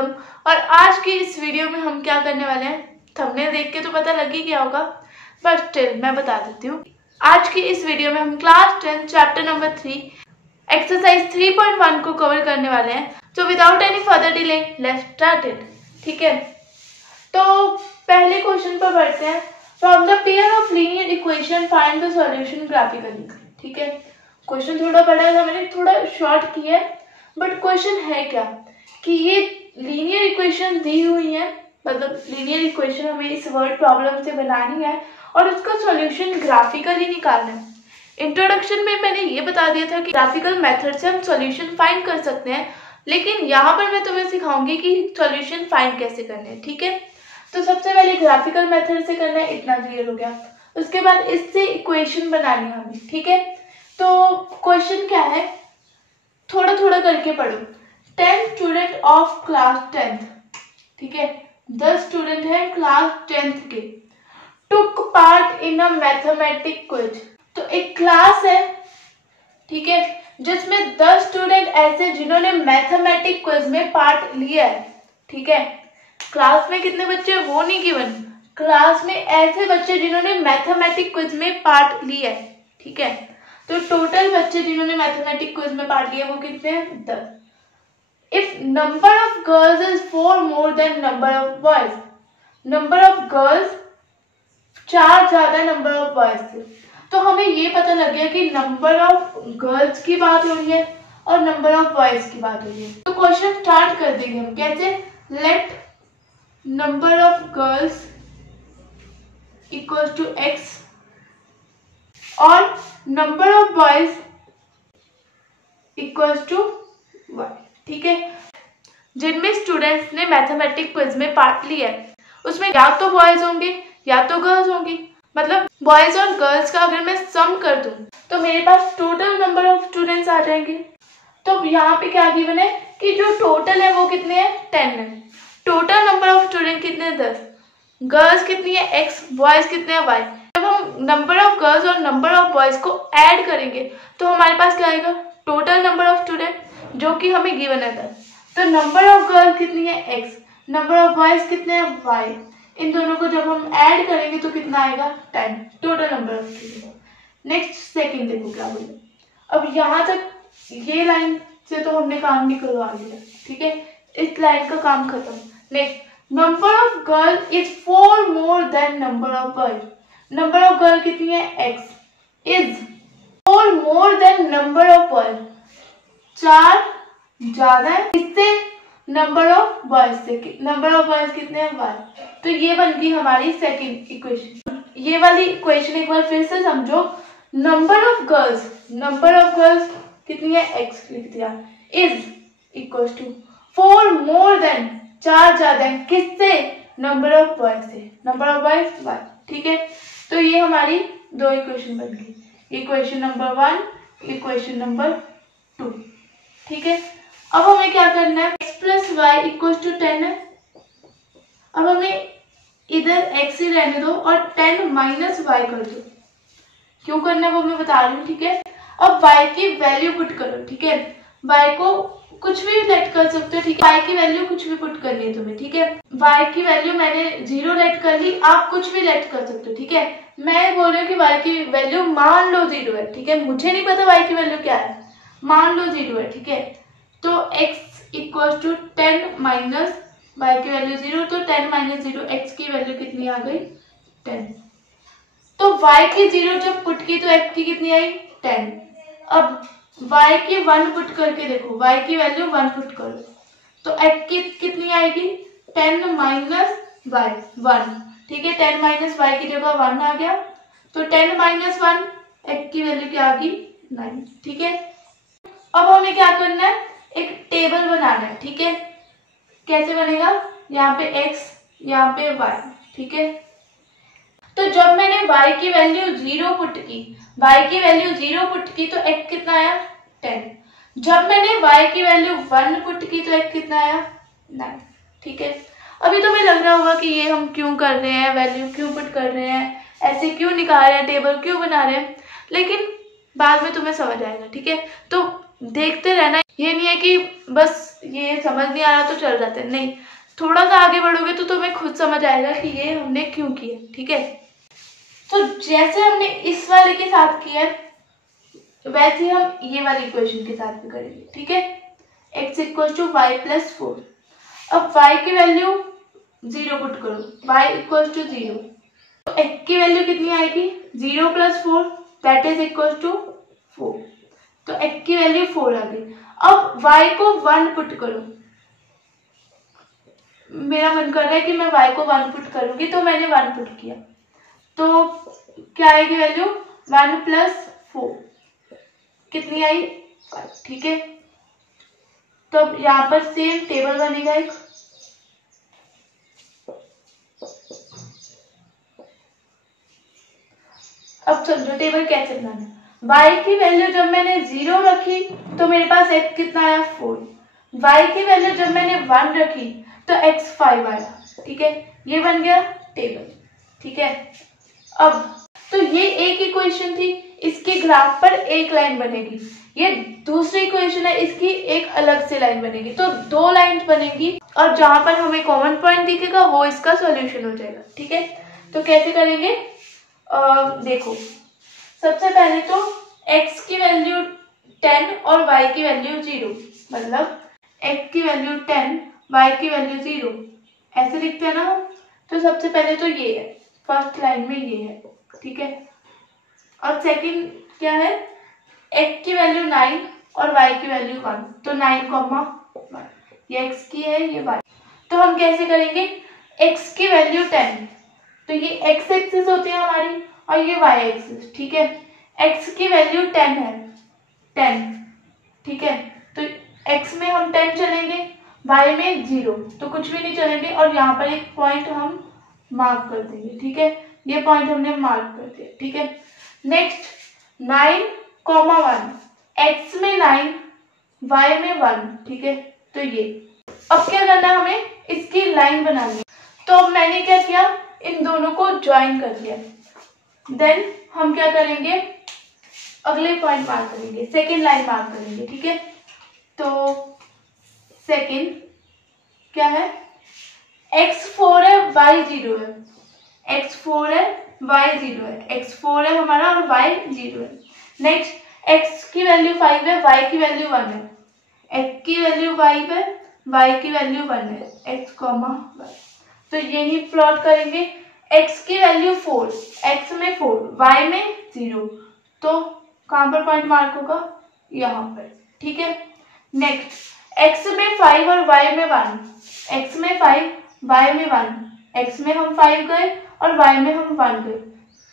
Welcome. और आज की इस वीडियो में हम क्या करने वाले हैं, थंबनेल देख के तो पता लग ही गया होगा, बट स्टिल मैं बता देती हूँ। आज की इस वीडियो में हम क्लास 10 चैप्टर नंबर 3 एक्सरसाइज 3.1 को कवर करने वाले हैं। तो without any further delay let's start it. ठीक है, तो पहले क्वेश्चन पर बढ़ते हैं। From the pair of linear equation find the solution graphically. ठीक है, क्वेश्चन थोड़ा बड़ा था, मैंने थोड़ा शॉर्ट किया है, बट क्वेश्चन है क्या कि ये लीनियर इक्वेशन दी हुई है, मतलब लीनियर इक्वेशन हमें इस वर्ड प्रॉब्लम से बनानी है और उसका सॉल्यूशन ग्राफिकली निकालना है। इंट्रोडक्शन में मैंने ये बता दिया था कि ग्राफिकल मेथड से हम सॉल्यूशन फाइंड कर सकते हैं, लेकिन यहाँ पर मैं तुम्हें सिखाऊंगी कि सॉल्यूशन फाइंड कैसे करने हैं। ठीक है, तो सबसे पहले ग्राफिकल मेथड से करना है, इतना क्लियर हो गया। उसके बाद इससे इक्वेशन बनानी है हमें। ठीक है, तो क्वेश्चन क्या है, थोड़ा थोड़ा करके पढ़ो। 10 स्टूडेंट ऑफ क्लास 10th, ठीक है, 10 स्टूडेंट है क्लास 10th के, took part in a mathematic quiz. तो एक क्लास है, ठीक है, जिसमें 10 स्टूडेंट ऐसे जिन्होंने मैथमेटिक क्विज में पार्ट लिया है। ठीक है, क्लास में कितने बच्चे वो नहीं गिवन, क्लास में ऐसे बच्चे जिन्होंने मैथमेटिक क्विज में पार्ट लिया है। ठीक है, तो टोटल बच्चे जिन्होंने मैथमेटिक क्विज में पार्ट लिया वो कितने हैं, 10। If number of girls is 4 more then number of boys, number of girls 4 ज्यादा नंबर ऑफ बॉयज से, तो हमें ये पता लग गया कि नंबर ऑफ गर्ल्स की बात हो रही है और नंबर ऑफ बॉयज की बात हो रही है। तो क्वेश्चन स्टार्ट कर देंगे हम कैसे, let number of girls equal to x और number of boys equals to y। ठीक है, जिनमें स्टूडेंट्स ने मैथमेटिक क्विज में पार्ट लिया है उसमें या तो बॉयज होंगे या तो गर्ल्स होंगी। मतलब बॉयज और गर्ल्स का अगर मैं सम कर दूं तो मेरे पास टोटल नंबर ऑफ स्टूडेंट्स आ जाएंगे। तो यहाँ पे क्या गिवन है कि जो टोटल है वो कितने हैं, 10 है। टोटल नंबर ऑफ स्टूडेंट कितने हैं, 10। गर्ल्स कितनी है, x, बॉयज कितने हैं, y। जब हम नंबर ऑफ गर्ल्स और नंबर ऑफ बॉयज को ऐड करेंगे तो हमारे पास क्या आएगा, टोटल नंबर ऑफ स्टूडेंट, जो कि हमें गिवन है 10। तो नंबर ऑफ गर्ल्स कितनी है, x, नंबर ऑफ बॉयज कितने हैं, y। इन दोनों को जब हम ऐड करेंगे तो कितना आएगा, 10, total number of student. Next second देखो क्या बोले। अब यहाँ तक ये लाइन से तो हमने काम निकलवा लिया। ठीक है, इस लाइन का काम खत्म। Next, number of girl is 4 more then number of boys. Number of girl कितनी है, x, is 4 more then number of boys, 4 ज्यादा है इससे नंबर ऑफ बॉयज से। नंबर ऑफ बॉयज कितने हैं, 1। तो ये बन गई हमारी सेकंड इक्वेशन। ये वाली इक्वेशन एक बार फिर से समझो। नंबर ऑफ गर्ल्स कितनी है, x लिख दिया, is equal to 4 more than, 4 ज्यादा है किससे, नंबर ऑफ बॉयज से, नंबर ऑफ बॉयज 1। ठीक है, तो ये हमारी दो इक्वेशन बन गई, इक्वेशन नंबर 1, इक्वेशन नंबर 2। ठीक है, अब हमें क्या करना है, x plus y equal to 10 है। अब हमें इधर x ही रहने दो और 10 माइनस वाई कर दो। क्यों करना है वो मैं बता रही हूँ। ठीक है, अब y की वैल्यू पुट करो। ठीक है, y को कुछ भी लेट कर सकते हो। ठीक है, y की वैल्यू कुछ भी पुट करनी है तुम्हें। ठीक है, y की वैल्यू मैंने 0 लेट कर ली, आप कुछ भी लेट कर सकते हो। ठीक है, मैं बोल रही हूँ कि y की वैल्यू मान लो 0 है। ठीक है, मुझे नहीं पता y की वैल्यू क्या है, मान लो 0 है। ठीक है, तो x equal to 10 minus y की वैल्यू 0, तो 10 माइनस 0, x की वैल्यू कितनी आ गई, 10। तो y की 0 जब पुट की तो x की कितनी आई, 10। अब y की 1 पुट करके देखो, y की वैल्यू 1 पुट करो तो x की कितनी आएगी, 10 माइनस y, 1। ठीक है, 10 माइनस y की जगह 1 आ गया, तो 10 माइनस 1, x की वैल्यू क्या आ गई, 9। ठीक है, अब हमें क्या करना है, एक टेबल बनाना है। ठीक है, कैसे बनेगा, यहाँ पे x, यहाँ पे y। ठीक है, तो जब मैंने y की वैल्यू 0 पुट की, तो x कितना आया, 10। जब मैंने y की वैल्यू 1 पुट की तो x कितना आया, 9। ठीक है, अभी तुम्हें लग रहा होगा कि ये हम क्यों कर रहे हैं, वैल्यू क्यों पुट कर रहे हैं, ऐसे क्यों निकाल रहे हैं, टेबल क्यों बना रहे हैं, लेकिन बाद में तुम्हें समझ आएगा। ठीक है, तो देखते रहना, ये नहीं है कि बस ये समझ नहीं आ रहा तो चल जाते, नहीं, थोड़ा सा आगे बढ़ोगे तो तुम्हें खुद समझ आएगा कि ये हमने क्यों किया। ठीक है, तो जैसे हमने इस वाले के साथ किया वैसे ही हम ये वाली इक्वेशन के साथ भी करेंगे। ठीक है, x equal to y plus 4। अब y की वैल्यू 0 पुट करो, y इक्वल टू 0, तो x की वैल्यू कितनी आएगी 0 plus 4 that is equal to 4, तो x की वैल्यू 4 आ गई। अब y को 1 पुट करो, मेरा मन कर रहा है कि मैं y को 1 पुट करूंगी, तो मैंने 1 पुट किया, तो क्या आएगी वैल्यू 1 प्लस 4 कितनी आई 5। ठीक है, तो अब यहाँ पर सेम टेबल बनेगा एक, अब समझो टेबल कैसे बनाना है। y की वैल्यू जब मैंने 0 रखी तो मेरे पास x कितना आया 4, y की वैल्यू जब मैंने 1 रखी तो x 5 आया। ठीक है, ये बन गया टेबल। ठीक है, अब तो ये एक इक्वेशन थी, इसके ग्राफ पर एक लाइन बनेगी, ये दूसरी इक्वेशन है, इसकी एक अलग से लाइन बनेगी, तो 2 लाइंस बनेगी और जहां पर हमें कॉमन पॉइंट दिखेगा वो इसका सॉल्यूशन हो जाएगा। ठीक है, तो कैसे करेंगे, देखो सबसे पहले तो x की वैल्यू 10 और y की वैल्यू 0, मतलब x की वैल्यू 10 y की वैल्यू 0 ऐसे लिखते हैं ना हम, तो सबसे पहले तो ये है, फर्स्ट लाइन में ये है। ठीक है, और सेकंड क्या है, x की वैल्यू 9 और y की वैल्यू 1, तो 9, ये x की है ये y, तो हम कैसे करेंगे, x की वैल्यू 10, तो ये x एक्सिस होती है हमारी और ये y एक्सिस। ठीक है, x की वैल्यू 10 है 10, ठीक है, तो x में हम 10 चलेंगे, y में 0, तो कुछ भी नहीं चलेंगे, और यहाँ पर एक पॉइंट हम मार्क कर देंगे। ठीक है, ये पॉइंट हमने मार्क कर दिया। ठीक है, नेक्स्ट 9,1, x में 9 y में 1। ठीक है, तो ये अब क्या करना है, हमें इसकी लाइन बनानी है, तो अब मैंने क्या किया, इन दोनों को ज्वाइन कर दिया। देन हम क्या करेंगे, अगले पॉइंट मार्क करेंगे, सेकेंड लाइन मार्क करेंगे। ठीक है, तो सेकेंड क्या है, x4 है y0 है, x4 है y0 है, x4 है हमारा और y0 है। नेक्स्ट x की वैल्यू 5 है, y की वैल्यू 1 है, x की वैल्यू 5 है, y की वैल्यू 1 है, x, y, तो यही प्लॉट करेंगे। x की वैल्यू 4, x में 4 y में 0, तो कहां पर पॉइंट मार्क होगा, यहाँ पर। ठीक है, नेक्स्ट x में 5 और y में 1, x में 5 y में 1, x में हम 5 गए और y में हम 1 गए,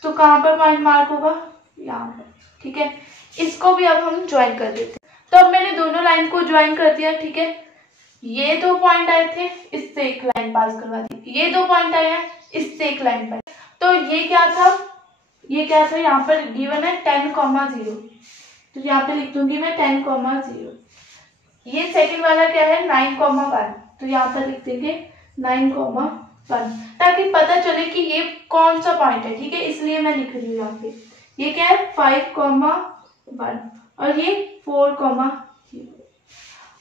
तो कहां पर पॉइंट मार्क होगा, यहाँ पर। ठीक है, इसको भी अब हम ज्वाइन कर देते हैं, तो अब मैंने दोनों लाइन को ज्वाइन कर दिया। ठीक है, ये 2 पॉइंट आए थे, इससे एक लाइन पास करवा दी, ये 2 पॉइंट आए हैं, इससे एक लाइन पास, तो ये क्या था, यहाँ पर गिवन है 10,0, तो यहाँ पे लिख दूंगी मैं 10,0। ये सेकंड वाला क्या है 9,1, तो यहाँ पर लिख देंगे 9,1, ताकि पता चले कि ये कौन सा पॉइंट है। ठीक है, इसलिए मैं लिख रही हूँ यहाँ पे, ये क्या है 5,1 और ये 4,0।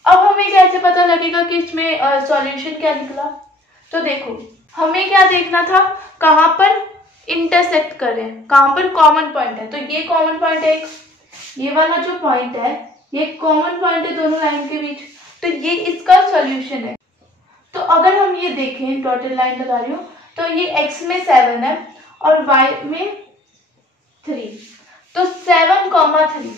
अब हमें कैसे पता लगेगा कि इसमें सॉल्यूशन क्या निकला, तो देखो हमें क्या देखना था, कहाँ पर इंटरसेक्ट करें, कहाँ पर कॉमन पॉइंट है, तो ये कॉमन पॉइंट है, ये वाला जो पॉइंट है ये कॉमन पॉइंट है दोनों लाइन के बीच, तो ये इसका सॉल्यूशन है। तो अगर हम ये देखें, डॉटेड लाइन लगा रही हूँ, तो ये x में 7 है और y में 3, तो 7,3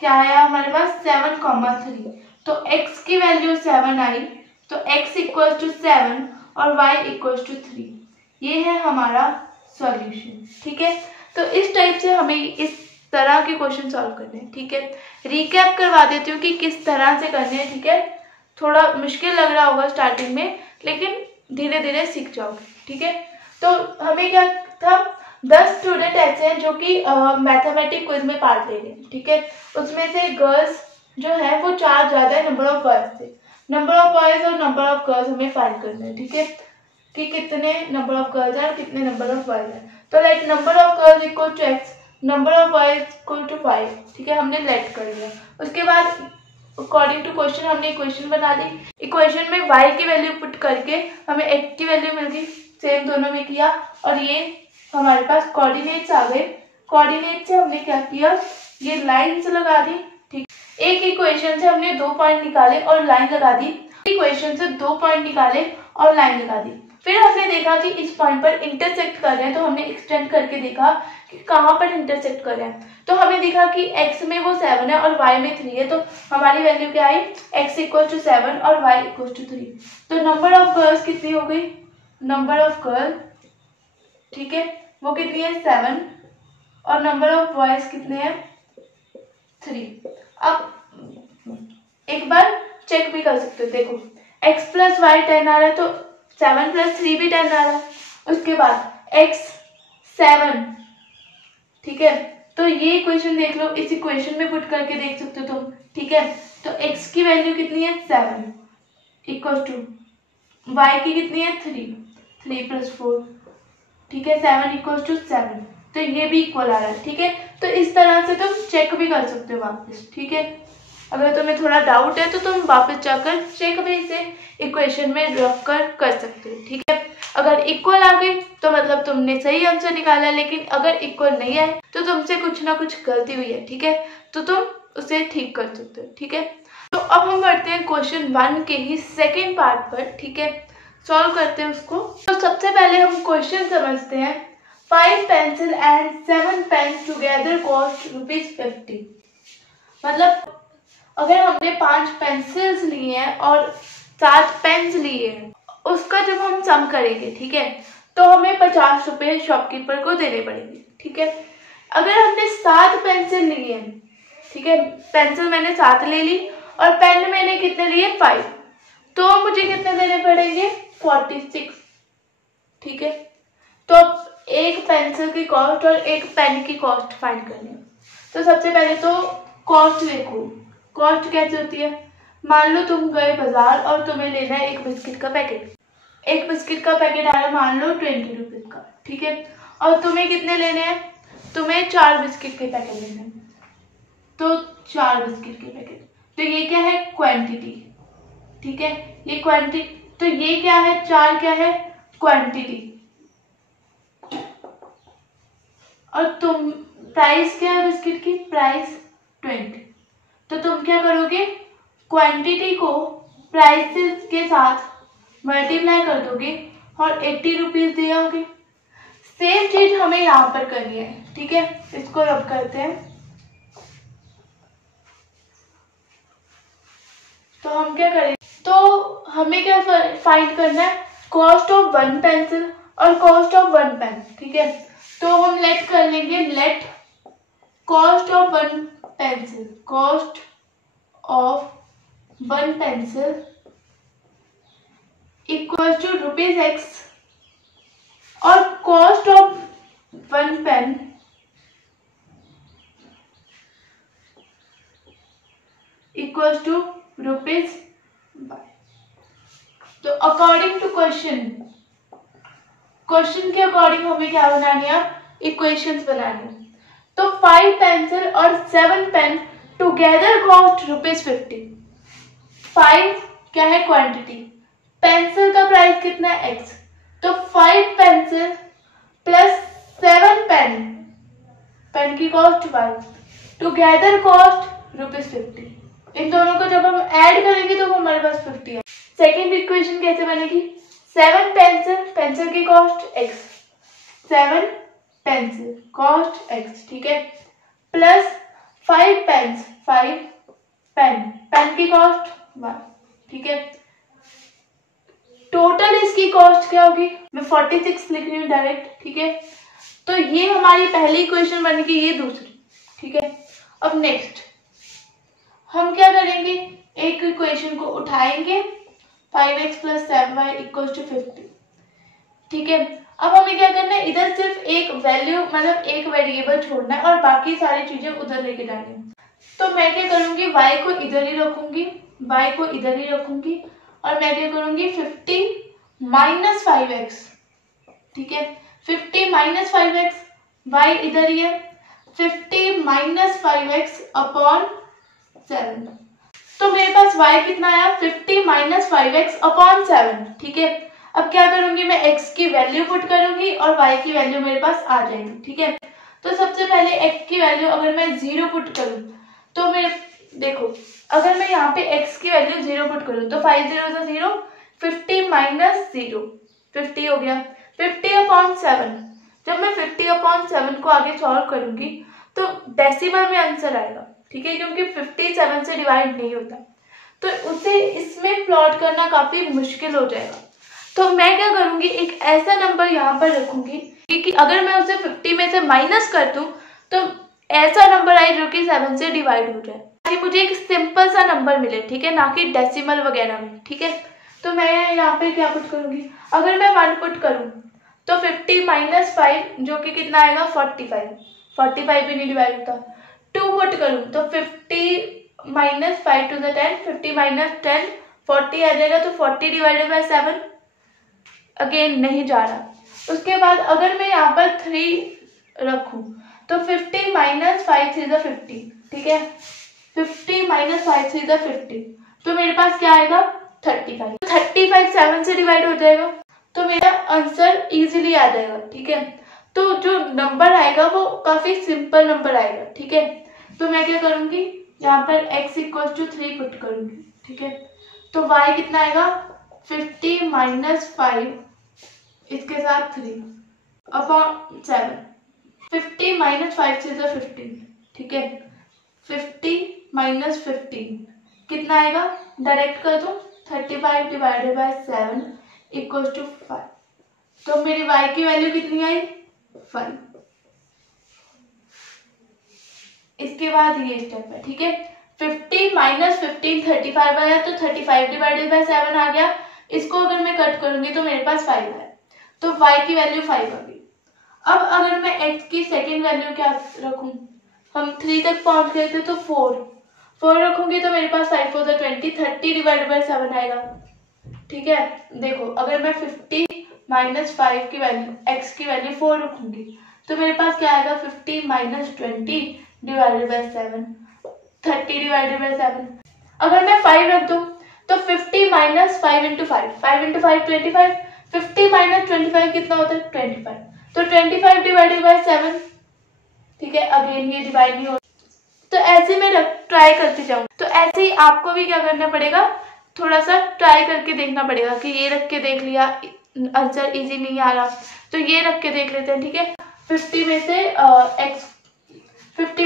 क्या आया हमारे पास 7,3, तो x की वैल्यू 7 आई, तो x इक्वल टू 7 और y इक्वल टू 3, ये है हमारा सॉल्यूशन। ठीक है, तो इस टाइप से हमें इस तरह के क्वेश्चन सॉल्व करने हैं। ठीक है, रिकैप करवा देती हूँ कि किस तरह से करने हैं। ठीक है, थोड़ा मुश्किल लग रहा होगा स्टार्टिंग में, लेकिन धीरे धीरे सीख जाओगे। ठीक है, तो हमें क्या था, 10 स्टूडेंट ऐसे हैं जो कि मैथमेटिक्स क्विज में पार्ट ले रहे हैं। ठीक है, उसमें से गर्ल्स जो है वो 4 ज्यादा है नंबर ऑफ बॉयज से, नंबर ऑफ बॉयज और नंबर ऑफ गर्ल्स हमें फाइंड करना है। ठीक है, कि कितने नंबर ऑफ गर्ल्स हैं और कितने नंबर ऑफ बॉयज हैं, तो like number of girls equal to x, number of boys equal to 5, ठीक है, हमने लेट कर लिया। उसके बाद अकॉर्डिंग टू क्वेश्चन हमने इक्वेशन बना दी। इक्वेशन में y की वैल्यू पुट करके हमें x की वैल्यू मिल गई, सेम दोनों में किया और ये हमारे पास कोऑर्डिनेट्स आ गए। कोऑर्डिनेट से हमने क्या किया, ये लाइन्स लगा दी, ठीक। एक इक्वेशन से हमने 2 पॉइंट निकाले और लाइन लगा दी, इक्वेशन से 2 पॉइंट निकाले और लाइन लगा दी। फिर हमने देखा कि इस पॉइंट पर इंटरसेक्ट कर रहे हैं, तो हमने एक्सटेंड करके देखा कि कहाँ पर इंटरसेक्ट कर रहे हैं। तो हमें देखा कि x में वो 7 है और y में 3 है, तो हमारी वैल्यू क्या आई, x इक्वल टू 7 और y इक्वल टू 3। तो नंबर ऑफ गर्ल्स कितनी हो गई, नंबर ऑफ गर्ल, ठीक है, वो कितनी है 7 और नंबर ऑफ बॉयज कितने हैं 3। अब एक बार चेक भी कर सकते हो, देखो x प्लस वाई 10 आ रहा है तो 7 प्लस 3 भी 10 आ रहा है। उसके बाद x 7, ठीक है, तो ये इक्वेशन देख लो, इस इक्वेशन में पुट करके देख सकते हो तुम, ठीक है। तो x की वैल्यू कितनी है 7 इक्वल टू y की कितनी है 3 प्लस 4, ठीक है, 7 इक्वल टू 7, तो ये भी इक्वल आ रहा है, ठीक है। तो इस तरह से तुम चेक भी कर सकते हो वापस, ठीक है। अगर तुम्हें थोड़ा डाउट है तो तुम वापस जाकर चेक भी इसे इक्वेशन में रख कर सकते हो, ठीक है। अगर इक्वल आ गई तो मतलब तुमने सही आंसर निकाला, लेकिन अगर इक्वल नहीं आए तो तुमसे कुछ ना कुछ गलती हुई है, ठीक है, तो तुम उसे ठीक कर सकते हो, ठीक है। तो अब हम बढ़ते हैं क्वेश्चन 1 के ही सेकेंड पार्ट पर, ठीक है, सॉल्व करते हैं उसको। तो सबसे पहले हम क्वेश्चन समझते हैं। 5 pencil and 7 pen together cost ₹50। मतलब अगर हमने 5 पेंसिल्स लिए हैं और 7 पेन्स लिए हैं, उसका जब हम सम करेंगे, ठीक है, तो हमें 50 रुपये शॉपकीपर को देने पड़ेंगे, ठीक है। अगर हमने 7 पेंसिल लिए हैं, ठीक है, पेंसिल मैंने 7 ले ली और पेन मैंने कितने लिए 5, तो मुझे कितने देने पड़ेंगे 46, ठीक है। तो अब एक पेंसिल की कॉस्ट और एक पेन की कॉस्ट फाइंड करनी है। तो सबसे पहले तो कॉस्ट देखो, कॉस्ट कैसे होती है। मान लो तुम गए बाजार और तुम्हें लेना है एक बिस्किट का पैकेट, एक बिस्किट का पैकेट आ रहा है मान लो 20 रुपीज का, ठीक है, और तुम्हें कितने लेने हैं, तुम्हें 4 बिस्किट के पैकेट लेने हैं, तो 4 बिस्किट के पैकेट, तो ये क्या है क्वांटिटी, ठीक है, ये क्वांटिटी, तो ये क्या है 4 क्या है क्वांटिटी, और तुम प्राइस क्या है बिस्किट की, प्राइस 20। तो तुम क्या करोगे, क्वांटिटी को प्राइसेस के साथ मल्टीप्लाई कर दोगे और 80 रुपीज दे आओगे। सेम चीज हमें यहाँ पर करनी है, ठीक है, इसको रब करते हैं। तो हम क्या करें, तो हमें क्या फाइंड करना है, कॉस्ट ऑफ 1 पेंसिल और कॉस्ट ऑफ 1 पेन, ठीक है। तो हम लेट कर लेंगे, let cost of 1 pencil, cost of 1 pencil equal to ₹X और cost of 1 pen equal to ₹Y। तो अकॉर्डिंग टू क्वेश्चन, क्वेश्चन के अकॉर्डिंग हमें क्या बनानी है, इक्वेशंस बनानी है। तो 5 पेंसिल और 7 पेन टुगेदर कॉस्ट ₹50। 5 क्या है क्वांटिटी, पेंसिल का प्राइस कितना है X, तो 5 पेंसिल प्लस 7 पेन, पेन की कॉस्ट 5, टुगेदर कॉस्ट ₹50। इन दोनों को जब हम ऐड करेंगे तो हमारे पास 50 है। सेकेंड इक्वेशन कैसे बनेगी, 7 पेंसिल, पेंसिल की cost X, 7 pencil cost X, ठीक है, प्लस 5 पेन्स, 5 पेन, पेन की कॉस्ट 1, ठीक है। टोटल इसकी कॉस्ट क्या होगी, मैं 46 लिख रही हूँ डायरेक्ट, ठीक है। तो ये हमारी पहली इक्वेशन बनेगी, ये दूसरी, ठीक है। अब नेक्स्ट हम क्या करेंगे, एक इक्वेशन को उठाएंगे, 5x plus 7y equal to 50, ठीक है। अब हमें क्या करना है, इधर सिर्फ एक वैल्यू मतलब एक वेरिएबल छोड़ना है और बाकी सारी चीजें उधर लेके जानी है। तो मैं क्या करूंगी, y को इधर ही रखूंगी, y को इधर ही रखूंगी और मैं क्या करूंगी 50 माइनस 5x, ठीक है, 50 माइनस 5x, y इधर ही है, 50 माइनस 5x अपॉन 7। तो मेरे पास y कितना आया 50 माइनस 5x अपॉन 7। ठीक है, अब क्या करूंगी मैं x की वैल्यू पुट करूंगी और y की वैल्यू मेरे पास आ जाएगी। ठीक है, तो सबसे पहले x की वैल्यू अगर मैं 0 पुट करूं तो मैं देखो, अगर मैं यहाँ पे x की वैल्यू 0 पुट करूं तो 5 0 0, 50 माइनस 0 50 हो गया। 50 अपॉन 7, जब मैं 50 अपॉन 7 को आगे सॉल्व करूंगी तो डेसिमल में आंसर आएगा। ठीक है, क्योंकि 57 से डिवाइड नहीं होता, तो उसे इसमें प्लॉट करना काफी मुश्किल हो जाएगा। तो मैं क्या करूंगी, एक ऐसा नंबर यहाँ पर रखूंगी कि अगर मैं उसे 50 में से माइनस कर दूं तो ऐसा नंबर आए जो कि 7 से डिवाइड हो जाए, ताकि मुझे एक सिंपल सा नंबर मिले। ठीक है, ना कि डेसिमल वगैरह में। ठीक है, तो मैं यहाँ पे क्या पुट करूंगी, अगर मैं 1 पुट करूं तो 50 माइनस 5 जो कि कितना आएगा 45 भी नहीं डिवाइड होता। 2 पुट करूं तो 50 माइनस 5 टू द 10, 50 माइनस 10 40 आ जाएगा, तो 40 डिवाइडेड बाय 7 अगेन नहीं जा रहा। उसके बाद अगर मैं यहाँ पर 3 रखूं तो 50 माइनस 5 थ्री द 50। ठीक है, 50 माइनस 5 थ्री द 50, तो मेरे पास क्या आएगा 35। 35 7 से डिवाइड हो जाएगा, तो मेरा आंसर इजीली आ जाएगा। ठीक है, तो जो नंबर आएगा वो काफी सिंपल नंबर आएगा। ठीक है, तो मैं क्या करूंगी, यहाँ पर x इक्वल टू 3 पुट करूंगी। ठीक है, तो y कितना आएगा 50 माइनस 5 इसके साथ 3 अपॉन 7। 50 माइनस 5 से 15। ठीक है, 50 माइनस 15 कितना आएगा, डायरेक्ट कर दो, 35 डिवाइडेड बाय 7 इक्वल टू 5। तो मेरी y की वैल्यू कितनी आई 5। इसके बाद ये स्टेप है। ठीक है, 50 माइनस 15 35 आया, तो 35 डिवाइडेड बाय 7 आ गया। इसको अगर मैं कट करूंगी तो मेरे पास 5 है, तो y की वैल्यू 5 आ गई। अब अगर मैं x की सेकेंड वैल्यू क्या रखूं, हम 3 तक पहुंच गए थे, तो 4 रखूंगी तो मेरे पास 5 4 20, 30 डिवाइडेड बाय 7 आएगा। ठीक है, देखो अगर मैं 50 माइनस 5 की वैल्यू x की वैल्यू 4 रखूंगी तो मेरे पास क्या आएगा 50 minus 20 divided by 7, 30 divided by 7। अगर मैं 5 रख दूं तो 50 माइनस 5 इंटू 5 इंटू 5 25, 50 माइनस 25 कितना होता है 25, तो 25 डिवाइडेड बाय 7। ठीक है, अगेन ये डिवाइड नहीं हो, तो ऐसे में ट्राई करते जाऊं। तो ऐसे ही आपको भी क्या करना पड़ेगा, थोड़ा सा ट्राई करके देखना पड़ेगा कि ये रख के देख लिया आंसर इजी नहीं आ रहा तो ये रख के देख लेते हैं। ठीक है, 50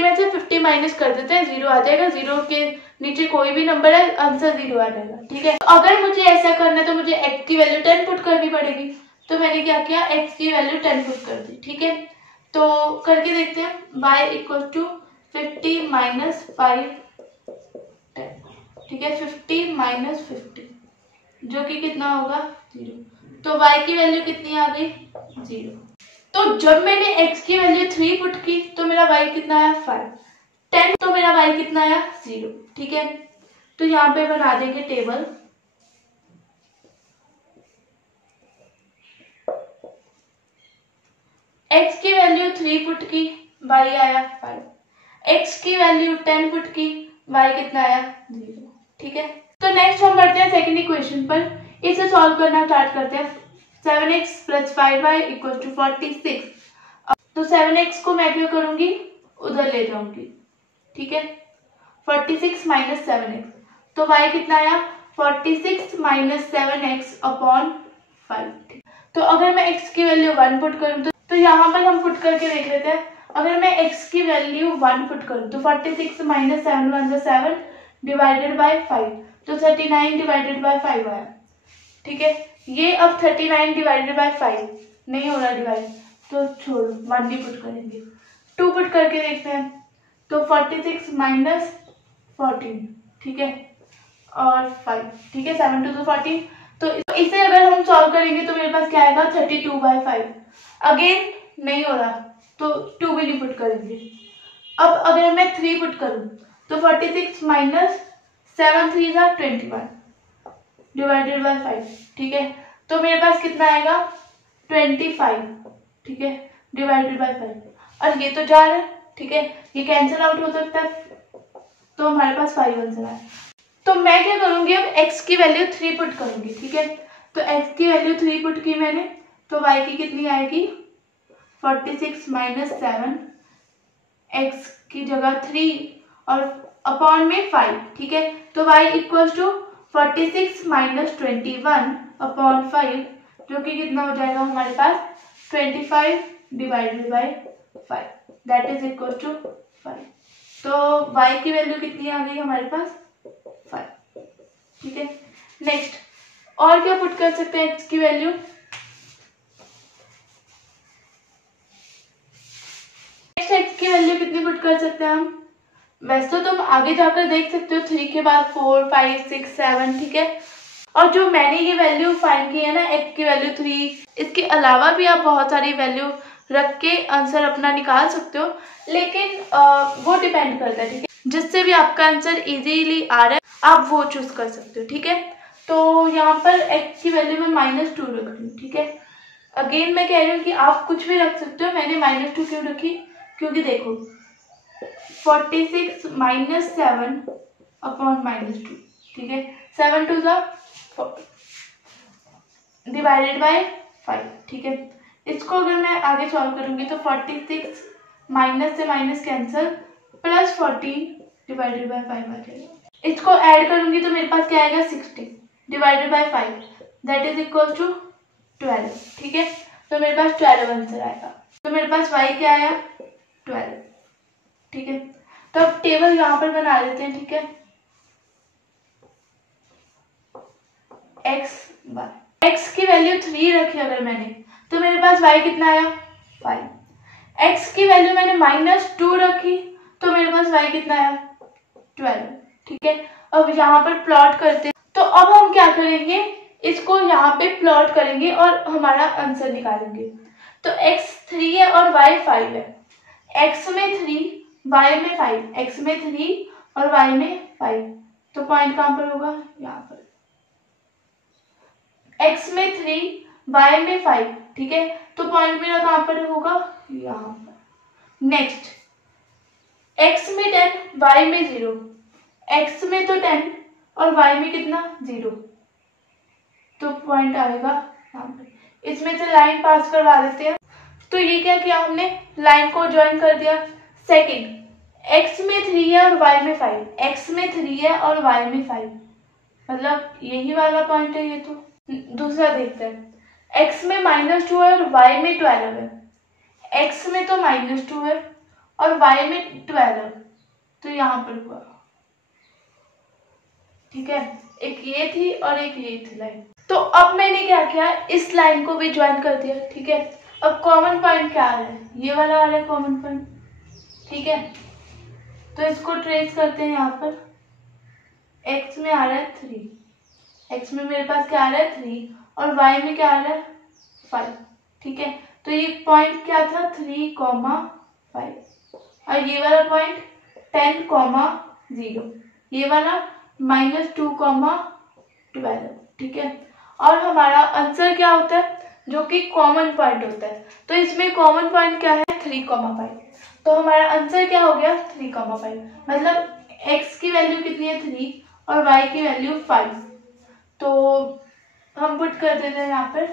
में से 50 माइनस कर देते हैं, 0 आ जाएगा, 0 के नीचे कोई भी नंबर है आंसर 0 आ जाएगा। ठीक है, तो अगर मुझे ऐसा करना है तो मुझे x की वैल्यू 10 पुट करनी पड़ेगी, तो मैंने क्या किया x की वैल्यू 10 पुट कर दी। ठीक है, तो करके देखते हैं, y इक्वल टू 50 माइनस 5 10। ठीक है, 50 माइनस 50 जो कि कितना होगा 0, तो y की वैल्यू कितनी आ गई 0। तो जब मैंने x की वैल्यू 3 पुट की तो मेरा y कितना आया 5, 10 तो मेरा y कितना आया 0। ठीक है, तो यहाँ पे बना देंगे टेबल। x की वैल्यू 3 पुट की, y आया 5, x की वैल्यू 10 पुट की, y कितना आया 0। ठीक है, तो नेक्स्ट हम बढ़ते हैं सेकंड इक्वेशन पर, इसे सॉल्व करना स्टार्ट करते हैं। 7x plus 5y equal to 46। तो 7x को मैं क्या करूंगी, उधर ले जाऊंगी। ठीक है, 46 माइनस 7x, तो y कितना आया 46 माइनस 7x अपॉन 5। तो अगर मैं x की वैल्यू 1 पुट करूं तो यहाँ पर हम पुट करके देख लेते हैं। अगर मैं x की वैल्यू 1 पुट करूं तो 46 माइनस 7 1 7 डिवाइडेड बाय 5, तो 39 डिवाइडेड बाय 5 आया। ठीक है, ये अब 39 डिवाइडेड बाय 5 नहीं हो रहा डिवाइड, तो छोड़ो 1 भी पुट करेंगे। 2 पुट करके देखते हैं, तो 46 माइनस 14। ठीक है, और 5। ठीक है, 7 2 14, तो इसे अगर हम सॉल्व करेंगे तो मेरे पास क्या आएगा 32 बाय 5। अगेन नहीं हो रहा तो 2 भी नहीं पुट करेंगे। अब अगर मैं 3 पुट करूं तो 46 माइनस 7 3 21 डिवाइडेड बाय 5। ठीक है, तो मेरे पास कितना आएगा 25। ठीक है, डिवाइडेड बाय 5, और ये तो जा रहा है। ठीक है, ये कैंसिल आउट हो सकता है, तो हमारे पास 5 आंसर आया। तो मैं क्या करूंगी, अब x की वैल्यू 3 पुट करूंगी। ठीक है, तो x की वैल्यू 3 पुट की मैंने, तो y की कितनी आएगी 46 माइनस 7, x की जगह 3 और अपॉन में 5। ठीक है, तो y equal to 46 minus 21 upon 5, जो कि कितना हो जाएगा हमारे पास 25 divided by 5, that is equal to 5। तो y की वैल्यू कितनी आ गई हमारे पास 5। ठीक है, नेक्स्ट और क्या पुट कर सकते हैं x की वैल्यू, नेक्स्ट x की वैल्यू कितनी पुट कर सकते हैं हम, वैसे तो तुम आगे जाकर देख सकते हो 3 के बाद 4 5 6 7। ठीक है, और जो मैंने ये वैल्यू फाइंड की है ना x की वैल्यू 3, इसके अलावा भी आप बहुत सारी वैल्यू रख के आंसर अपना निकाल सकते हो, लेकिन वो डिपेंड करता है। ठीक है, जिससे भी आपका आंसर इजीली आ रहा है आप वो चूज कर सकते हो। ठीक है, तो यहाँ पर x की वैल्यू में -2 रख रही हूँ। ठीक है, अगेन मैं कह रही हूँ कि आप कुछ भी रख सकते हो, मैंने -2 क्यों रखी, क्योंकि देखो 46 माइनस 7 अपॉन -2। ठीक है, 7 टू ज़ा डिवाइडेड बाय 5। ठीक है, इसको अगर मैं आगे सॉल्व करूंगी तो 46 माइनस से minus cancel, plus 14 divided by 5 आ जाएगा। इसको ऐड करूंगी तो मेरे पास क्या आएगा 60 divided by 5, that is equal to 12। ठीक है, तो मेरे पास 12 आंसर आएगा। तो मेरे पास y क्या आया 12। ठीक है, तो अब टेबल यहाँ पर बना लेते हैं। ठीक है, x की वैल्यू 3 रखी अगर मैंने, तो मेरे पास y कितना आया 5। x की वैल्यू मैंने -2 रखी, तो मेरे पास y कितना आया 12। ठीक है, अब यहाँ पर प्लॉट करते हैं। तो अब हम क्या करेंगे, इसको यहाँ पे प्लॉट करेंगे और हमारा आंसर निकालेंगे। तो x 3 है और y 5 है, x में 3 y में 5, x में 3 और y में 5, तो पॉइंट कहाँ पर होगा यहाँ पर, x में 3 y में 5। ठीक है, तो पॉइंट मेरा कहाँ पर होगा यहाँ पर। नेक्स्ट x में 10 y में 0, x में तो 10 और y में कितना 0, तो पॉइंट आएगा यहाँ पर। इसमें से लाइन पास करवा देते हैं। तो ये क्या किया हमने, लाइन को ज्वाइन कर दिया। सेकंड, x में 3 है और y में 5, x में 3 है और y में 5, मतलब यही वाला पॉइंट है ये। तो दूसरा देखते हैं, x में -2 है और y में 12 है, x में तो -2 है और y में 12, तो यहाँ पर हुआ। ठीक है, एक ये थी और एक ये थी लाइन। तो अब मैंने क्या किया, इस लाइन को भी ज्वाइन कर दिया। ठीक है, अब कॉमन पॉइंट क्या आ रहा है, ये वाला आ रहा है कॉमन पॉइंट। ठीक है, तो इसको ट्रेस करते हैं। यहाँ पर x में आ रहा है 3, x में मेरे पास क्या आ रहा है 3 और y में क्या आ रहा है 5। ठीक है, तो ये पॉइंट क्या था 3, 5, और ये वाला पॉइंट 10, 0, ये वाला -2, 12। ठीक है, और हमारा आंसर क्या होता है, जो कि कॉमन पॉइंट होता है। तो इसमें कॉमन पॉइंट क्या है 3, 5, तो हमारा आंसर क्या हो गया 3, 5, मतलब x की वैल्यू कितनी है 3 और y की वैल्यू 5। तो हम पुट कर देते हैं यहाँ पर।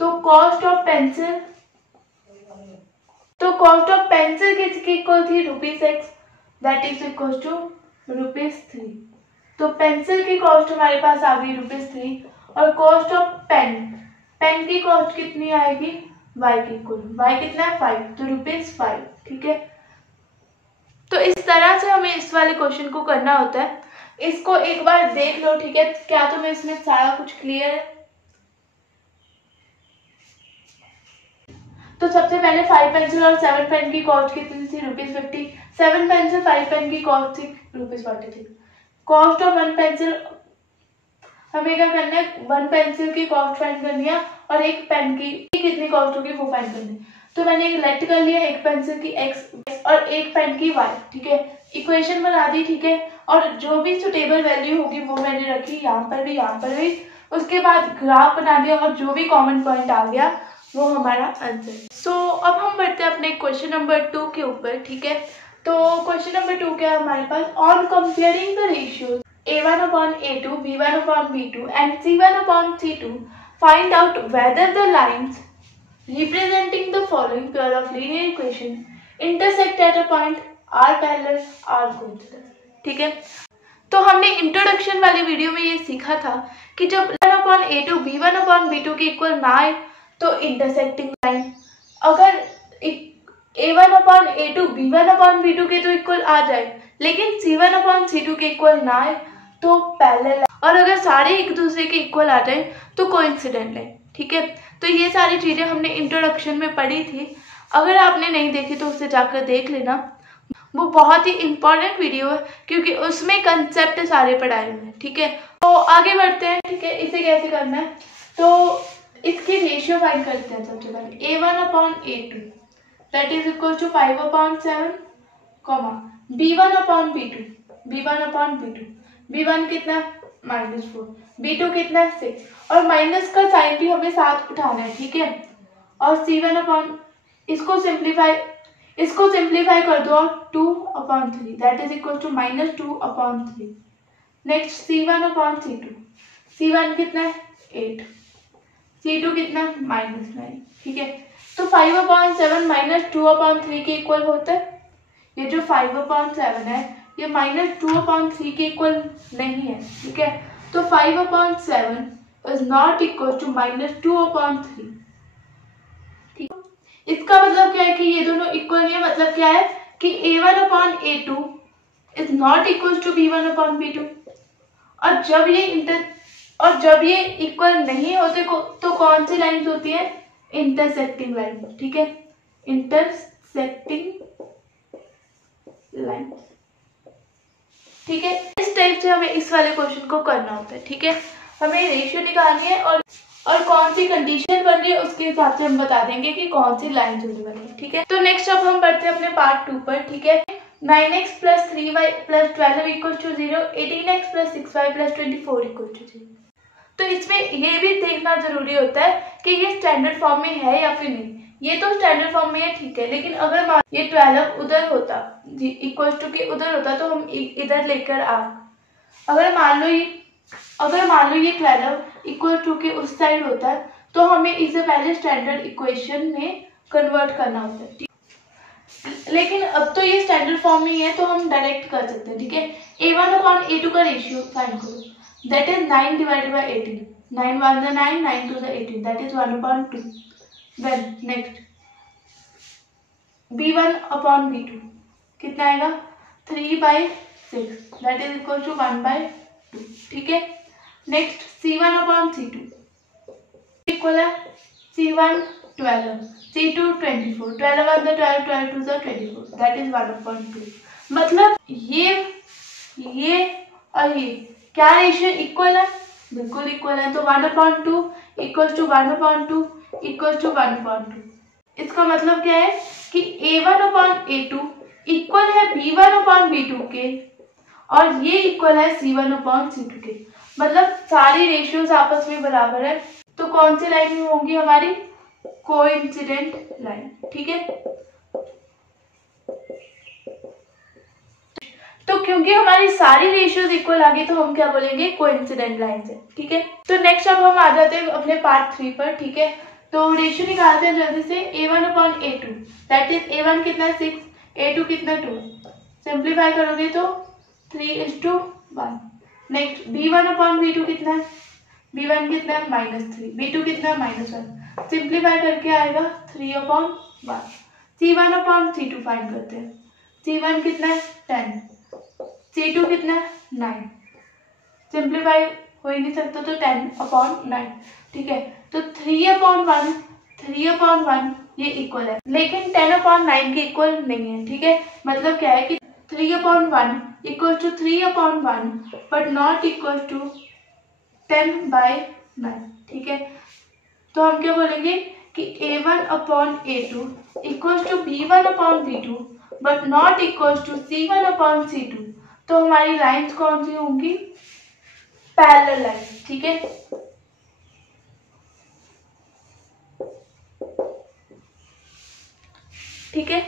तो कॉस्ट ऑफ पेंसिल, तो कॉस्ट ऑफ पेंसिल किसकी इक्वल थी ₹x, that is equal to ₹3। तो पेंसिल की कॉस्ट हमारे पास आ गई ₹3, और कॉस्ट ऑफ पेन, पेन की कॉस्ट कितनी आएगी y की इक्वल, y कितना है 5, तो ₹5। ठीक है, तो इस तरह से हमें इस वाले क्वेश्चन को करना होता है। इसको एक बार देख लो। ठीक है, क्या तुम्हें इसमें सारा कुछ क्लियर है। तो सबसे पहले 5 पेंसिल और 7 पेन की कॉस्ट कितनी थी ₹50, 7 पेंसिल 5 पेन की कॉस्ट थी ₹43। कॉस्ट ऑफ 1 पेंसिल, हमें क्या करना है 1 पेंसिल की कॉस्ट फाइंड करनी है और एक पेन की कितनी कॉस्ट होगी वो फाइंड करनी है। तो मैंने एक लेट कर लिया, एक पेंसिल की x और एक पेन की y। ठीक है, इक्वेशन बना दी। ठीक है, और जो भी सुटेबल वैल्यू होगी वो मैंने रखी, यहाँ पर भी यहाँ पर भी। उसके बाद ग्राफ बना दिया और जो भी कॉमन पॉइंट आ गया वो हमारा आंसर। सो अब हम बढ़ते हैं अपने क्वेश्चन नंबर 2 के ऊपर। ठीक है, तो क्वेश्चन नंबर 2 क्या है हमारे पास, on comparing the ratios a1/a2, b1/b2 and c1/c2 find out whether the lines representing the following pair of linear equation intersect at a point, are parallel, are coincident। ठीक है, तो हमने इंट्रोडक्शन वाली video में ये सीखा था कि जब a1/a2 b1/b2 के इक्वल ना आए तो इंटरसेक्टिंग लाइन, अगर a1/a2 b1/b2 के तो इक्वल आ जाए लेकिन c1/c2 के इक्वल ना आए तो पैरेलल, और अगर सारे एक दूसरे के इक्वल आ जाए तो कोइंसिडेंट है। ठीक है, तो ये सारी चीजें हमने इंट्रोडक्शन में पढ़ी थी, अगर आपने नहीं देखी तो उसे जाकर देख लेना, वो बहुत ही इंपॉर्टेंट वीडियो है क्योंकि उसमें कंसेप्ट सारे पढ़ाए हुए हैं। ठीक है, तो आगे बढ़ते हैं। ठीक है, इसे कैसे करना है, तो इसकी रेशियो फाइंड करते हैं। सबसे पहले a1/a2 that is equal to 5/7, b1/b2 b1/b2 b1 कितना -4, b2 कितना 6, और माइनस का साइन भी हमें साथ उठाना है। ठीक है, और c1 इसको सिंप्लीफाई कर दो और 2/3 that is equal to -2/3। Next c1/c2, c1 कितना है 8, c2 कितना -9। ठीक है, तो 5/7 -2/3 के इक्वल होता है। ये जो 5/7 है ये -2/3 के इक्वल नहीं है। ठीक है, तो 5/7 इज नॉट इक्वल टू -2/3। ठीक है, इसका मतलब क्या है कि ये दोनों इक्वल नहीं है। मतलब क्या है कि a1/a2 is not equal to b1/b2, और जब ये इक्वल नहीं होते तो कौन सी लाइंस होती है, इंटरसेक्टिंग लाइन। ठीक है, इंटरसेक्टिंग लाइन। ठीक है, इस टाइप से हमें इस वाले क्वेश्चन को करना होता है। ठीक है, हमें रेशियो निकालनी है और कौन सी कंडीशन बन रही है उसके हिसाब से हम बता देंगे कि कौन सी लाइन होने वाली है। ठीक है, तो नेक्स्ट अब हम बढ़ते हैं अपने पार्ट 2 पर। ठीक है, 9x + 3y + 12 = 0, 18x + 6y + 24 = 0। तो इसमें ये भी देखना जरूरी होता है कि ये स्टैंडर्ड फॉर्म में है या फिर नहीं। ये तो स्टैंडर्ड फॉर्म में है, ठीक है, लेकिन अगर ये 12 उधर होता इक्वल टू के उधर होता तो हम इधर लेकर अगर मान लो ये 12 इक्वल टू के उस साइड होता है तो हमें इसे पहले स्टैंडर्ड इक्वेशन में कन्वर्ट करना होता है। लेकिन अब तो ये स्टैंडर्ड फॉर्म में ही है तो हम डायरेक्ट कर सकते हैं। ठीक है, a1/a2 का रेशियो फाइंड करो, that is 9 / 18, 9 1 = 9, 9 2 = 18, that is 1/2। Then next b1/b2 कितना आएगा 3/6, दैट इज इक्वल टू 1/2। ठीक है, नेक्स्ट c1/c2 इक्वल है c1 12, c2 24, 12 1 = 12, 12 2 = 24, दैट इज 1/2। मतलब ये और ये क्या रेशियो इक्वल है, बिल्कुल इक्वल है। तो 1/2 इक्वल टू 1/2 इक्वल टू 1/2। इसका मतलब क्या है कि a1/a2 इक्वल है b1/b2 के और ये इक्वल है c1/c2 के। मतलब सारी रेशियोज आपस में बराबर है, तो कौन सी लाइन होंगी हमारी, कोइंसिडेंट लाइन। ठीक है, तो क्योंकि हमारी सारी रेशियोज इक्वल आ गई तो हम क्या बोलेंगे, कोइंसिडेंट लाइन है। ठीक है, तो नेक्स्ट अब हम आ जाते हैं अपने पार्ट 3 पर। ठीक है, तो रेशियो निकालते हैं जल्दी से। a1/a2 दैट इज a1 कितना 6, a2 कितना 2, सिंप्लीफाई करोगे तो 3:1। नेक्स्ट b1/b2 कितना है, b1 कितना है -3, b2 कितना है -1, सिंप्लीफाई करके आएगा 3/1। c1/c2 फाइंड करते हैं, c1 कितना है 10, c2 कितना है 9, सिंप्लीफाई हो ही नहीं सकता तो 10/9। ठीक है, तो 3/1 ये इक्वल है, लेकिन 10/9 के इक्वल नहीं है। ठीक है, मतलब क्या है कि 3/1 equal to 3/1 but not equal to 10/9। ठीक है, तो हम क्या बोलेंगे कि a1/a2 equal to b1/b2 but not equal to c1/c2। तो हमारी लाइंस कौन सी होंगी, पैरेलल लाइन। ठीक है, ठीक है,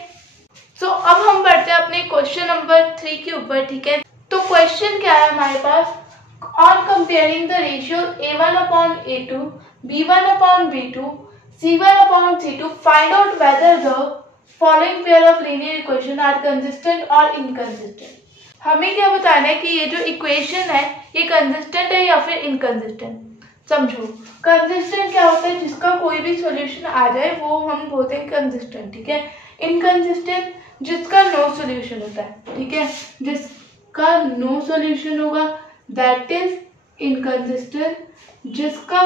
सो अब हम बढ़ते हैं अपने क्वेश्चन नंबर 3 के ऊपर। ठीक है, तो क्वेश्चन क्या है हमारे पास, on comparing the ratio A1/A2, B1/B2, C1/C2, find out whether the following pair of linear equation are consistent और इनकंसिस्टेंट। हमें क्या बताना है कि ये जो इक्वेशन है ये कंसिस्टेंट है या फिर इनकंसिस्टेंट। समझो, कंसिस्टेंट क्या होता है, जिसका कोई भी सॉल्यूशन आ जाए वो हम बोलते हैं कंसिस्टेंट। ठीक है, इनकंसिस्टेंट जिसका नो सॉल्यूशन होता है। ठीक है, जिसका नो सॉल्यूशन होगा दैट इज इनकंसिस्टेंट, जिसका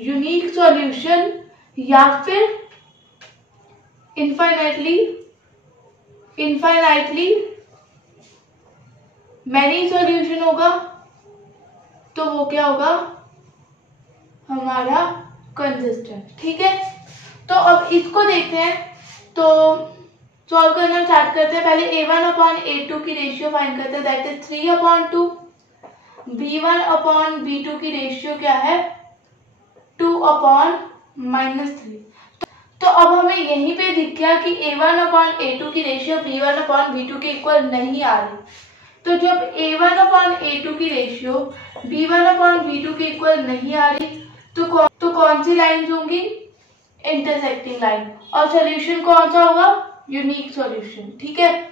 यूनिक सॉल्यूशन या फिर इनफाइनाइटली मैनी सॉल्यूशन होगा तो वो क्या होगा हमारा कंसिस्टेंट। ठीक है, तो अब इसको देखते हैं, तो सॉल्व करना स्टार्ट करते हैं। पहले A1/A2 की रेशियो फाइंड करते हैं, दैट इज 3/2। B1/B2 की रेशियो क्या है, 2/-3। तो अब हमें यहीं पे दिख गया कि A1/A2 की रेशियो B1/B2 के इक्वल नहीं आ रही। तो जब A1/A2 की रेशियो B1/B2 के इक्वल नहीं आ रही तो कौन सी लाइंस होंगी, इंटरसेक्टिंग लाइन, और सॉल्यूशन कौन सा होगा, यूनिक सॉल्यूशन। ठीक है,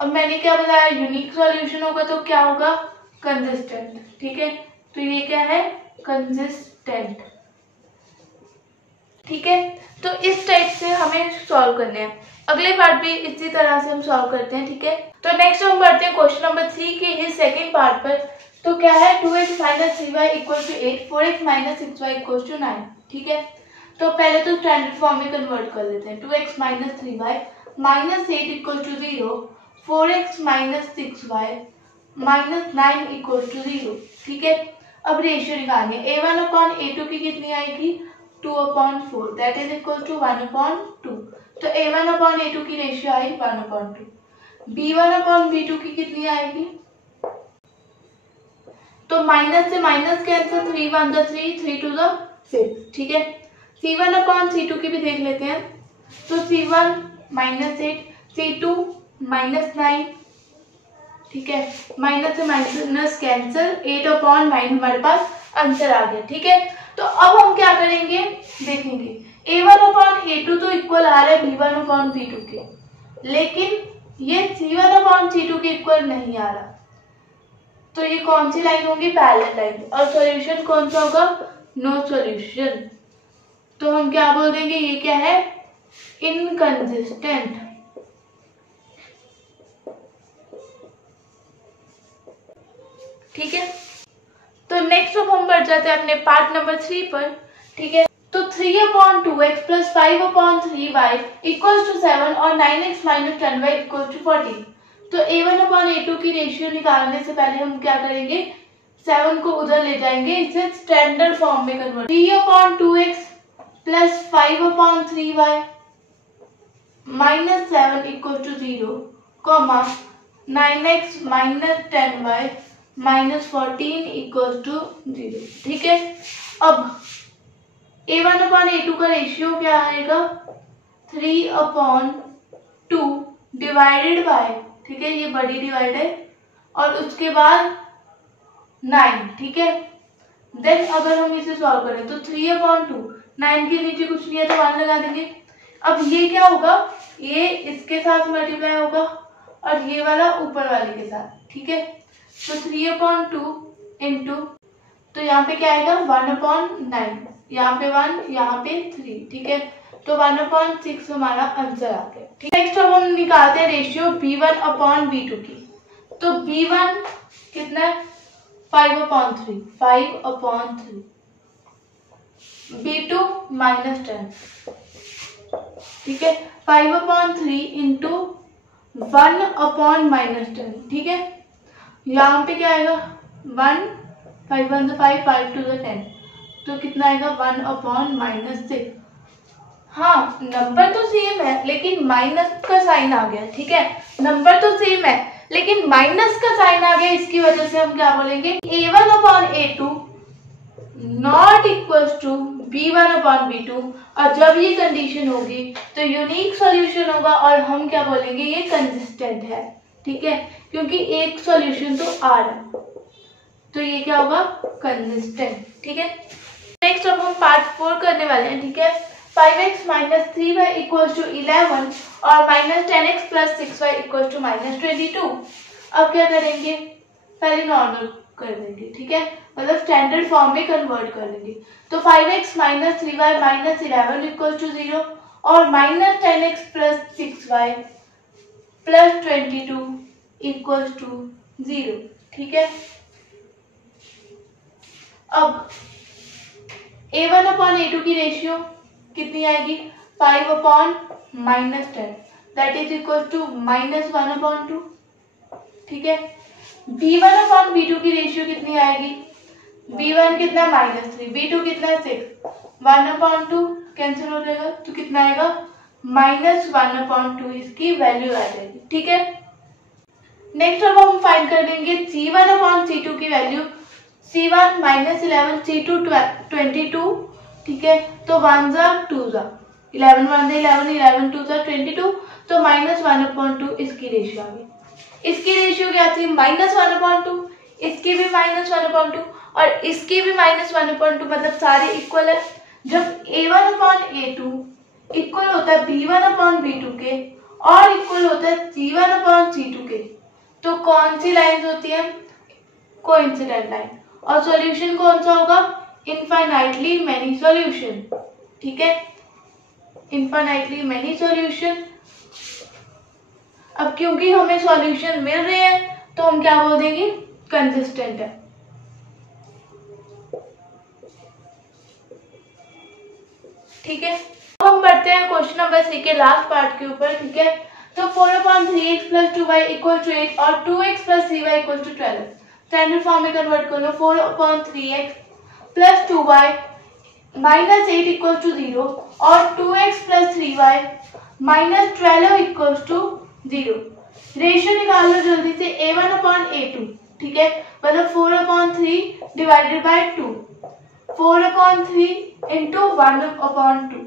अब मैंने क्या बताया, यूनिक सॉल्यूशन होगा तो क्या होगा, कंसिस्टेंट। ठीक है, तो ये क्या है, कंसिस्टेंट। ठीक है, तो इस टाइप से हमें सॉल्व करने हैं। अगले पार्ट भी इसी तरह से हम सॉल्व करते हैं। ठीक है, तो नेक्स्ट हम बढ़ते हैं क्वेश्चन नंबर 3 के इस सेकंड पार्ट पर। तो क्या है, 2x - 3y = 8, 4x - 6y = 9। ठीक है, तो पहले तो स्टैंडर्ड फॉर्म में कन्वर्ट कर लेते हैं। 2x - 3y -8 = 0, 4x - 6y -9 = 0। ठीक है, अब रेशियो निकालनी है। A1/A2 की कितनी आएगी, 2/4, दैट इज इक्वल टू 1/2। तो A1/A2 की रेशियो आई 1/2। B1/B2 की कितनी आएगी, तो माइनस से माइनस कैंसिल, 3 × 1 = 3, 3 × 2 = 6। ठीक है, C1/C2 की भी देख लेते हैं। तो C1 -8, C2 -9। ठीक है, माइनस से माइनस कैंसिल, 8/9 हमारे पास आंसर आ गया। ठीक है, तो अब हम क्या करेंगे, देखेंगे A1/A2 तो इक्वल आ रहा है B1/B2 के, लेकिन ये C1/C2 के इक्वल नहीं आ रहा। तो ये कौन सी लाइन होगी, पैरेलल लाइन, और सॉल्यूशन कौन सा होगा, नो सॉल्यूशन। तो हम क्या बोल देंगे, ये क्या है, इनकंसिस्टेंट। ठीक है, तो नेक्स्ट अब हम बढ़ जाते हैं अपने पार्ट नंबर 3 पर। ठीक है, तो 3/2x + 5/3y = 7 और 9x - 10y = 14। तो A1/A2 की रेशियो निकालने से पहले हम क्या करेंगे, 7 को उधर ले जाएंगे, इसे स्टैंडर्ड फॉर्म में convert. 3/2x + 5/3y -7 = 0, 9x - 10y -14 = 0। ठीक है, अब A1/A2 का रेशियो क्या आएगा, 3/2 डिवाइडेड बाय, ठीक है, ये बड़ी डिवाइड है, और उसके बाद 9। ठीक है, देन अगर हम इसे सॉल्व करें तो 3/2, 9 के नीचे कुछ नहीं है तो 1 लगा देंगे। अब ये क्या होगा, ये इसके साथ मल्टीप्लाई होगा और ये वाला ऊपर वाले के साथ। ठीक है, तो 3/2 इंटू, तो यहाँ पे क्या आएगा, 1/9, यहाँ पे 1, यहाँ पे 3। ठीक है, तो 1/6 हमारा आंसर आ गया। ठीक है, नेक्स्ट अब हम निकालते हैं रेशियो B1/B2 की। तो B1 कितना है, 5/3, 5/3। B2 -10। ठीक है, 5/3 इंटू 1/-10। ठीक है, यहाँ पे क्या आएगा, 1, 5 1 5, 5 2 10, तो कितना आएगा, 1/-6। हाँ, नंबर तो सेम है लेकिन माइनस का साइन आ गया। ठीक है, नंबर तो सेम है लेकिन माइनस का साइन आ गया, इसकी वजह से हम क्या बोलेंगे, A1/A2 not equals to B1/B2, और जब ये कंडीशन होगी तो यूनिक सॉल्यूशन होगा और हम क्या बोलेंगे, ये कंसिस्टेंट है। ठीक है, क्योंकि एक सॉल्यूशन तो आ रहा है, तो ये क्या होगा, कंसिस्टेंट। ठीक है, नेक्स्ट अब हम पार्ट 4 करने वाले हैं। ठीक है, 5x - 3y = 11 और -10x + 6y = -22। अब क्या करेंगे, पहले नॉर्मल कर देंगे। ठीक है, मतलब स्टैंडर्ड फॉर्म में कन्वर्ट कर लेंगे। तो 5x - 3y - 11 = 0 और -10x + 6y + 22 = 0। ठीक है, अब A1/A2 की रेशियो कितनी आएगी, 5/-10, दैट इज इक्वल टू -1/2। ठीक है, B1/B2 की रेशियो कितनी आएगी, B1 कितना -3, B2 कितना 6, 1/2 कैंसिल हो जाएगा, तो कितना आएगा, -1/2 इसकी वैल्यू आ जाएगी। ठीक है, नेक्स्ट अब हम फाइंड कर लेंगे C1/C2 की वैल्यू। C1 - 11, C2 22। ठीक है, तो 1 ज़ा 2 ज़ा 11 1 ज़ा 11, 11 2 ज़ा 22, तो -1/2 इसकी रेशियो आ गई। इसकी रेशियो क्या थी, -1/2, इसकी भी -1/2 और इसकी भी -1/2, मतलब सारे इक्वल है। जब A1/A2 इक्वल होता है B1/B2 के और इक्वल होता है C1/C2 के, तो कौन सी लाइंस होती है, कोइंसिडेंट लाइन, और सॉल्यूशन कौन सा होगा, इनफाइनाइटली मैनी सॉल्यूशन। ठीक है, इनफाइनाइटली मैनी सॉल्यूशन। अब क्योंकि हमें सॉल्यूशन मिल रहे हैं तो हम क्या बोल देंगे, कंसिस्टेंट है। ठीक है, अब हम बढ़ते हैं क्वेश्चन नंबर 3 के लास्ट पार्ट के ऊपर। ठीक है, तो 4/3x + 2y = 8 और 2x + 3y = 12। स्टैंडर्ड फॉर्म में कन्वर्ट कर लो। 4/3x + 2y - 8 = 0 और 2x + 3y - 12 = 0। रेशियो निकाल लो जल्दी से, A1/A2। ठीक है, मतलब 4/3 / 2, 4/3 × 1/2,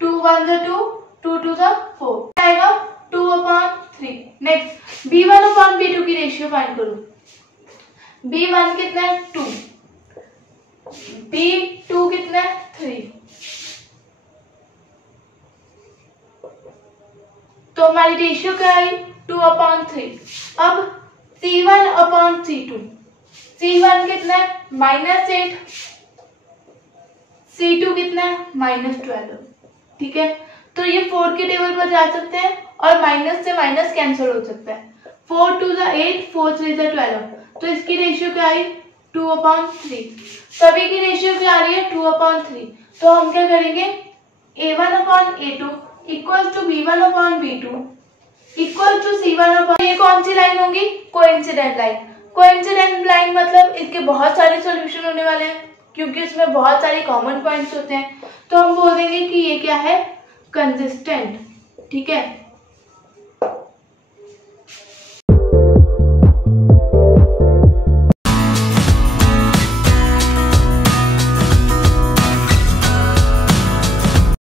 2 1 ज़ा 2, 2 2 ज़ा 4 आएगा 2/3। नेक्स्ट B1/B2 की रेशियो फाइंड करो। B1 कितना है, 2, B2 कितना है, 3, तो हमारी रेशियो क्या आई, 2/3। अब C1/C2, C1 कितना है, -8, C2 कितना है, -12। ठीक है, तो ये 4 के टेबल पर जा सकते हैं और माइनस से माइनस कैंसिल हो सकता है। 4 2 ज़ा 8, 4 3 ज़ा 12, तो इसकी रेशियो क्या आई, 2/3। सभी की रेशियो क्या आ रही है, 2/3। तो हम क्या करेंगे, A1/A2 = B1/B2 = C1/, ये कौन सी लाइन होगी, कोइंसिडेंट लाइन। कोइंसिडेंट लाइन मतलब इसके बहुत सारे सॉल्यूशन होने वाले हैं, क्योंकि इसमें बहुत सारे कॉमन पॉइंट्स होते हैं, तो हम बोल देंगे कि ये क्या है, कंसिस्टेंट। ठीक है,